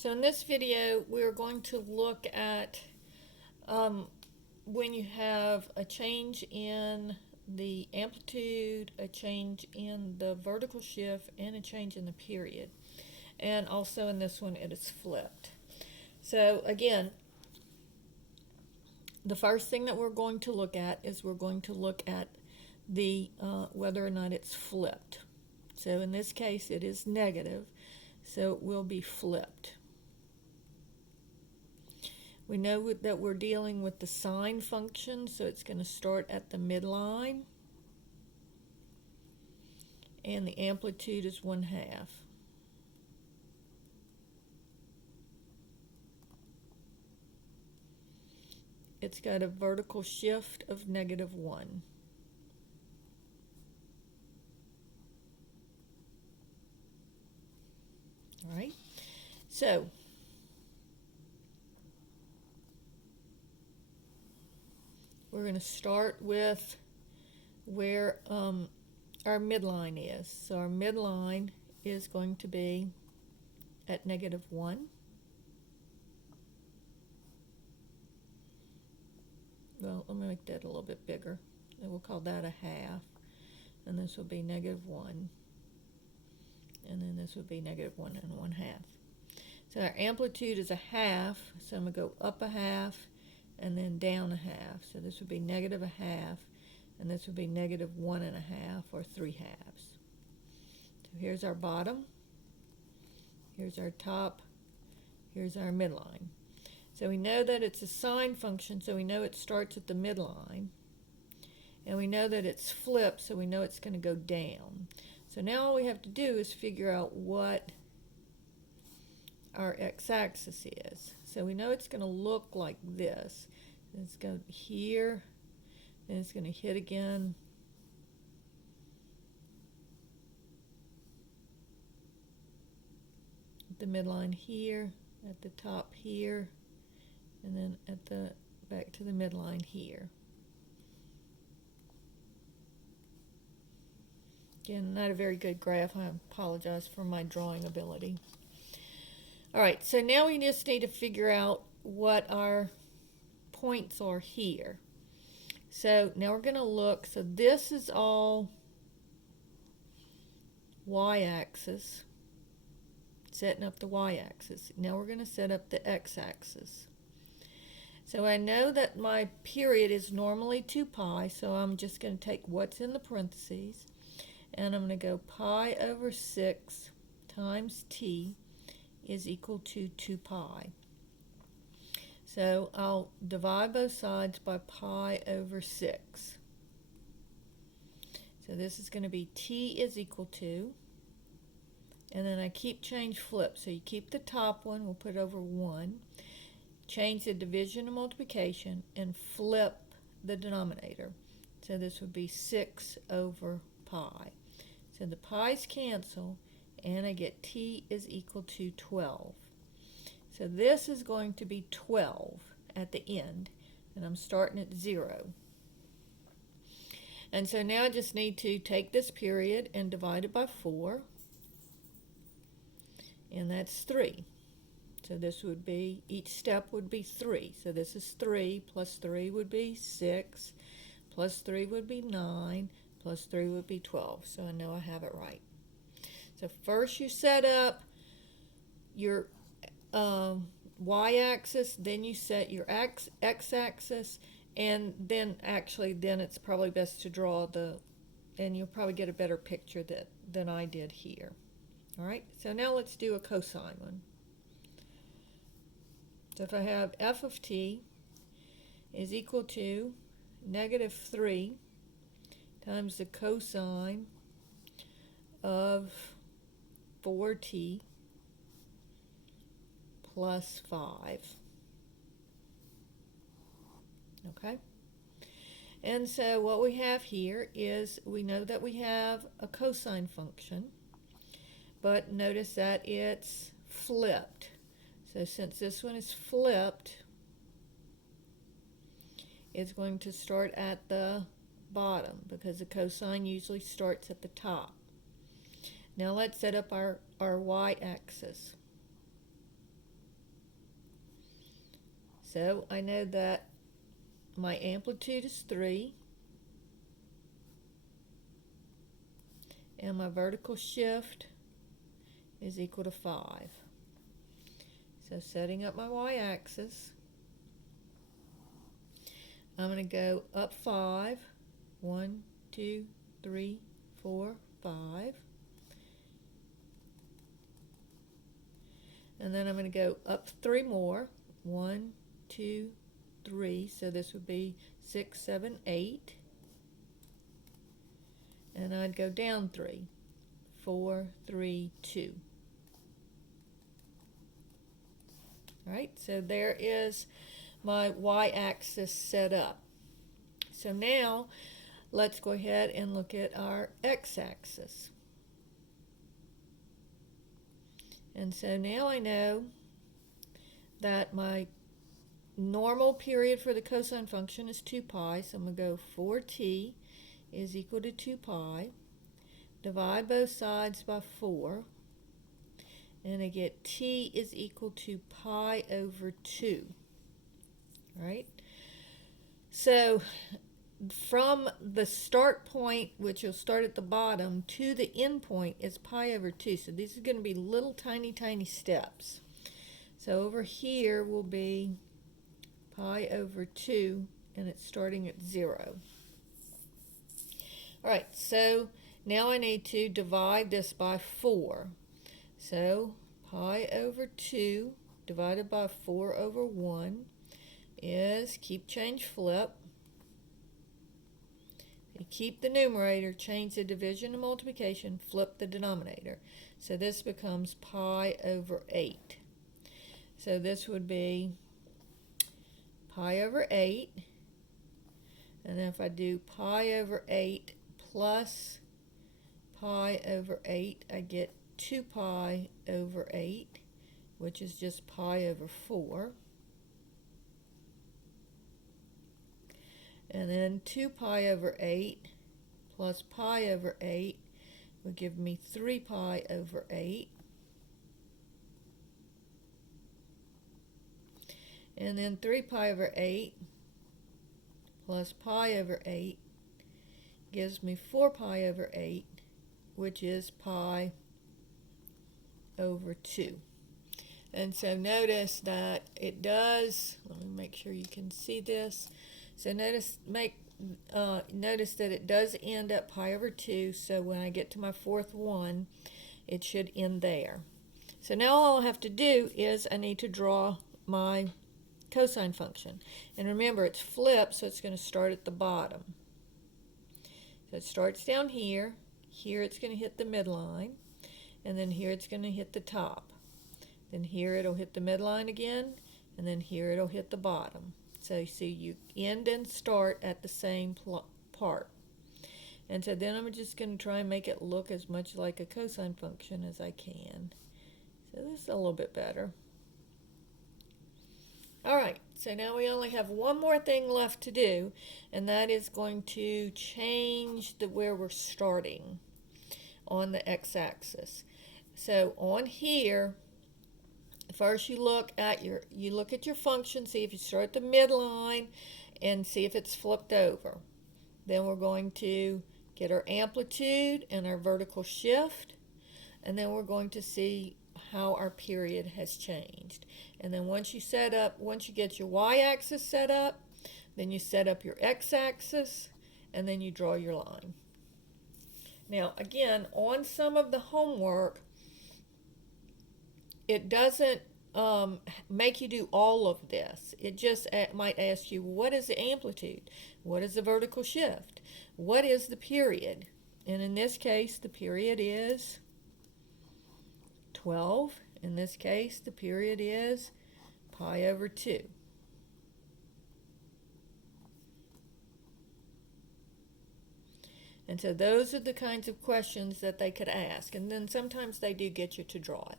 So in this video, we're going to look at when you have a change in the amplitude, a change in the vertical shift, and a change in the period. And also in this one, it is flipped. So again, the first thing that we're going to look at is we're going to look at the whether or not it's flipped. So in this case, it is negative, so it will be flipped. We know that we're dealing with the sine function, so it's going to start at the midline, and the amplitude is 1/2. It's got a vertical shift of -1. All right, so we're going to start with where our midline is. So our midline is going to be at -1. Well, let me make that a little bit bigger. And we'll call that a 1/2. And this will be -1. And then this would be -1 and 1/2. So our amplitude is a 1/2. So I'm going to go up a 1/2 and then down a 1/2. So this would be -1/2. And this would be -1 1/2 or 3/2. So here's our bottom. Here's our top. Here's our midline. So we know that it's a sine function, so we know it starts at the midline. And we know that it's flipped, so we know it's going to go down. So now all we have to do is figure out what our x-axis is. So we know it's going to look like this. It's going here, then it's going to hit again. At the midline here, at the top here, and then at the back to the midline here. Again, not a very good graph. I apologize for my drawing ability. All right, so now we just need to figure out what our points are here. So now we're going to look. So this is all y-axis, setting up the y-axis. Now we're going to set up the x-axis. So I know that my period is normally 2 pi, so I'm just going to take what's in the parentheses, and I'm going to go pi over 6 times t is equal to 2 pi. So I'll divide both sides by pi over 6. So this is going to be t is equal to, and then I keep change flip. So you keep the top one, we'll put over 1. Change the division to multiplication and flip the denominator. So this would be 6 over pi. So the pi's cancel, and I get t is equal to 12. So this is going to be 12 at the end, and I'm starting at 0. And so now I just need to take this period and divide it by 4, and that's 3. So this would be, each step would be 3. So this is 3, plus 3 would be 6, plus 3 would be 9, plus 3 would be 12. So I know I have it right. So first you set up your y-axis, then you set your x-axis, and then then it's probably best to draw and you'll probably get a better picture than I did here. All right, so now let's do a cosine one. So if I have f of t is equal to -3 times the cosine of 4t plus 5. Okay? And so what we have here is we know that we have a cosine function, but notice that it's flipped. So since this one is flipped, it's going to start at the bottom because the cosine usually starts at the top. Now let's set up our y-axis. So I know that my amplitude is 3 and my vertical shift is equal to 5. So setting up my y-axis, I'm going to go up 5. 1, 2, 3, 4, 5. And then I'm going to go up 3 more. 1, 2, 3. So this would be 6, 7, 8. And I'd go down 3. 4, 3, 2. All right, so there is my y-axis set up. So now let's go ahead and look at our x-axis. And so now I know that my normal period for the cosine function is 2 pi. So I'm going to go 4t is equal to 2 pi. Divide both sides by 4. And I get t is equal to pi over 2. Right? So from the start point, which will start at the bottom, to the end point is pi over 2. So these are going to be little tiny, tiny steps. So over here will be pi over 2, and it's starting at 0. All right, so now I need to divide this by 4. So pi over 2 divided by 4 over 1 is keep, change, flip. You keep the numerator, change the division and multiplication, flip the denominator. So this becomes pi over 8. So this would be pi over 8. And if I do pi over 8 plus pi over 8, I get 2 pi over 8, which is just pi over 4. And then 2 pi over 8 plus pi over 8 will give me 3 pi over 8. And then 3 pi over 8 plus pi over 8 gives me 4 pi over 8, which is pi over 2. And so notice that it does, let me make sure you can see this. So notice that it does end at pi over 2, so when I get to my fourth one, it should end there. So now all I have to do is I need to draw my cosine function. And remember, it's flipped, so it's going to start at the bottom. So it starts down here. Here it's going to hit the midline. And then here it's going to hit the top. Then here it'll hit the midline again. And then here it'll hit the bottom. So you see, you end and start at the same part. And so then I'm just going to try and make it look as much like a cosine function as I can. So this is a little bit better. Alright, so now we only have one more thing left to do, and that is going to change where we're starting on the x-axis. So on here, first you look at your function, see if you start at the midline, and see if it's flipped over. Then we're going to get our amplitude and our vertical shift, and then we're going to see how our period has changed. And then once you get your y-axis set up, then you set up your x-axis, and then you draw your line. Now again, on some of the homework, it doesn't make you do all of this. It just might ask you, what is the amplitude? What is the vertical shift? What is the period? And in this case, the period is 12. In this case, the period is pi over 2. And so those are the kinds of questions that they could ask. And then sometimes they do get you to draw it.